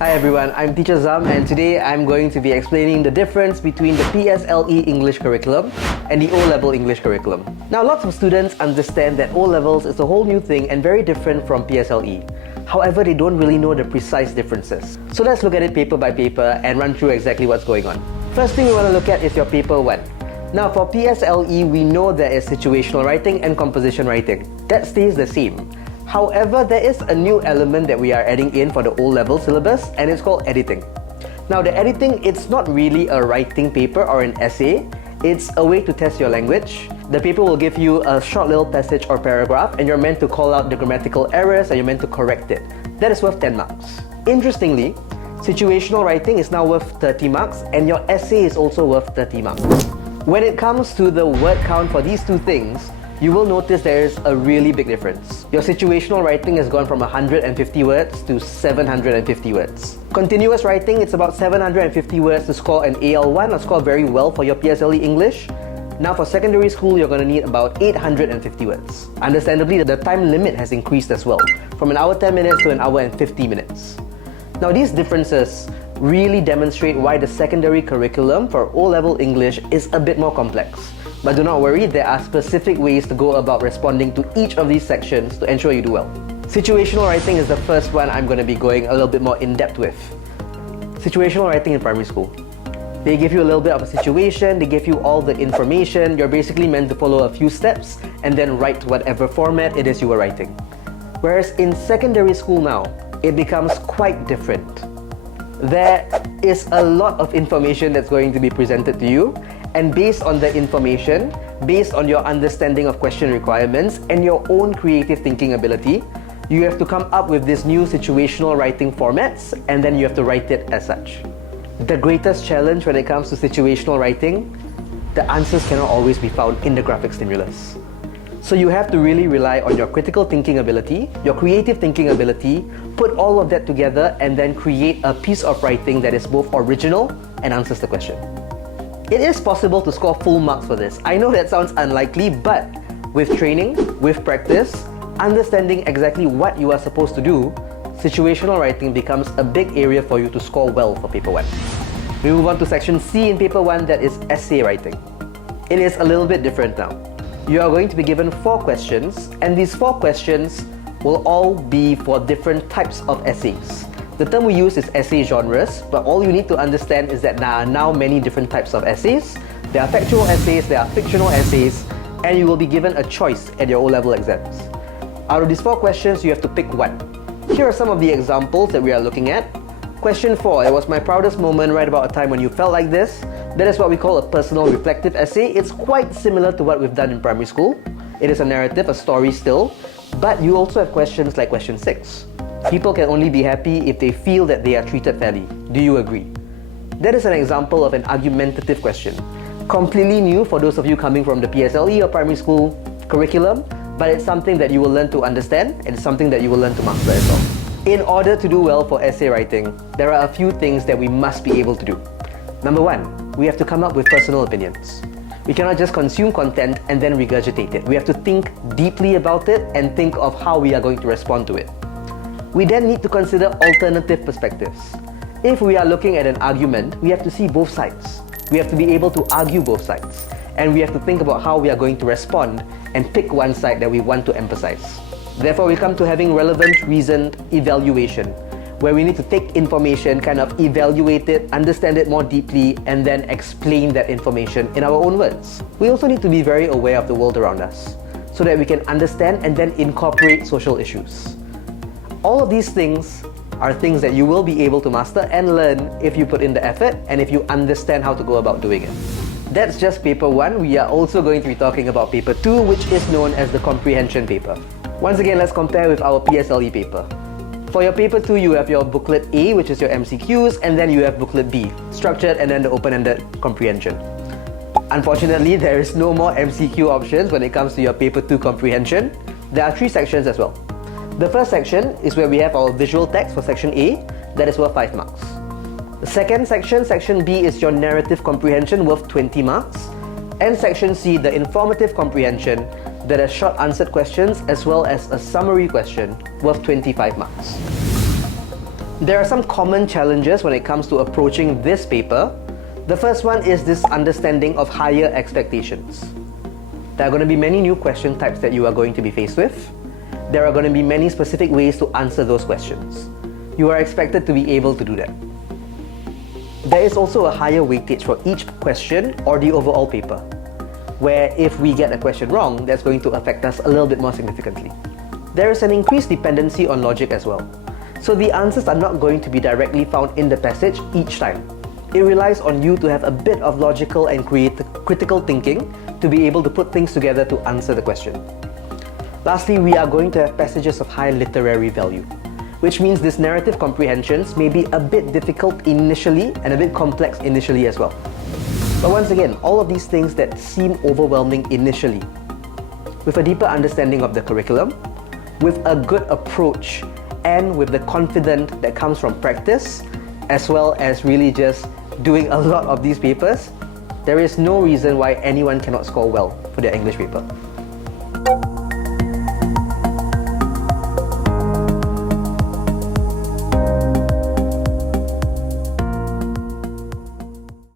Hi everyone, I'm Teacher Zam, and today I'm going to be explaining the difference between the PSLE English curriculum and the O-level English curriculum. Now, lots of students understand that O-levels is a whole new thing and very different from PSLE. However, they don't really know the precise differences. So let's look at it paper by paper and run through exactly what's going on. First thing we want to look at is your paper 1. Now, for PSLE, we know there is situational writing and composition writing. That stays the same. However, there is a new element that we are adding in for the O-level syllabus, and it's called editing. Now, the editing, it's not really a writing paper or an essay. It's a way to test your language. The paper will give you a short little passage or paragraph, and you're meant to call out the grammatical errors and you're meant to correct it. That is worth 10 marks. Interestingly, situational writing is now worth 30 marks, and your essay is also worth 30 marks. When it comes to the word count for these two things, you will notice there is a really big difference. Your situational writing has gone from 150 words to 750 words. Continuous writing, it's about 750 words to score an AL1 or score very well for your PSLE English. Now for secondary school, you're going to need about 850 words. Understandably, the time limit has increased as well, from an hour 10 minutes to an hour and 50 minutes. Now these differences really demonstrate why the secondary curriculum for O-level English is a bit more complex. But do not worry, there are specific ways to go about responding to each of these sections to ensure you do well. Situational writing is the first one I'm going to be going a little bit more in-depth with. Situational writing in primary school. They give you a little bit of a situation, they give you all the information, you're basically meant to follow a few steps and then write whatever format it is you were writing. Whereas in secondary school now, it becomes quite different. There is a lot of information that's going to be presented to you, and based on the information, based on your understanding of question requirements and your own creative thinking ability, you have to come up with these new situational writing formats, and then you have to write it as such. The greatest challenge when it comes to situational writing, the answers cannot always be found in the graphic stimulus. So you have to really rely on your critical thinking ability, your creative thinking ability, put all of that together and then create a piece of writing that is both original and answers the question. It is possible to score full marks for this. I know that sounds unlikely, but with training, with practice, understanding exactly what you are supposed to do, situational writing becomes a big area for you to score well for paper 1. We move on to section C in paper 1, that is essay writing. It is a little bit different now. You are going to be given 4 questions, and these 4 questions will all be for different types of essays. The term we use is essay genres, but all you need to understand is that there are now many different types of essays. There are factual essays, there are fictional essays, and you will be given a choice at your O-level exams. Out of these 4 questions, you have to pick one. Here are some of the examples that we are looking at. Question 4, it was my proudest moment, write about a time when you felt like this. That is what we call a personal reflective essay. It's quite similar to what we've done in primary school. It is a narrative, a story still, but you also have questions like question 6. People can only be happy if they feel that they are treated fairly. Do you agree? That is an example of an argumentative question. Completely new for those of you coming from the PSLE or primary school curriculum, but it's something that you will learn to understand and it's something that you will learn to master as well. In order to do well for essay writing, there are a few things that we must be able to do. Number 1, we have to come up with personal opinions. We cannot just consume content and then regurgitate it. We have to think deeply about it and think of how we are going to respond to it. We then need to consider alternative perspectives. If we are looking at an argument, we have to see both sides. We have to be able to argue both sides. And we have to think about how we are going to respond and pick one side that we want to emphasize. Therefore, we come to having relevant, reasoned evaluation, where we need to take information, kind of evaluate it, understand it more deeply, and then explain that information in our own words. We also need to be very aware of the world around us, so that we can understand and then incorporate social issues. All of these things are things that you will be able to master and learn if you put in the effort and if you understand how to go about doing it. That's just paper 1. We are also going to be talking about paper 2, which is known as the comprehension paper. Once again, let's compare with our PSLE paper. For your paper 2, you have your booklet A, which is your MCQs, and then you have booklet B, structured and then the open-ended comprehension. Unfortunately, there is no more MCQ options when it comes to your paper 2 comprehension. There are 3 sections as well. The first section is where we have our visual text for section A, that is worth 5 marks. The second section, section B, is your narrative comprehension worth 20 marks. And section C, the informative comprehension, that has short answered questions as well as a summary question worth 25 marks. There are some common challenges when it comes to approaching this paper. The first one is this understanding of higher expectations. There are going to be many new question types that you are going to be faced with. There are going to be many specific ways to answer those questions. You are expected to be able to do that. There is also a higher weightage for each question or the overall paper, where if we get a question wrong, that's going to affect us a little bit more significantly. There is an increased dependency on logic as well. So the answers are not going to be directly found in the passage each time. It relies on you to have a bit of logical and critical thinking to be able to put things together to answer the question. Lastly, we are going to have passages of high literary value, which means these narrative comprehensions may be a bit difficult initially and a bit complex initially as well. But once again, all of these things that seem overwhelming initially, with a deeper understanding of the curriculum, with a good approach, and with the confidence that comes from practice, as well as really just doing a lot of these papers, there is no reason why anyone cannot score well for their English paper.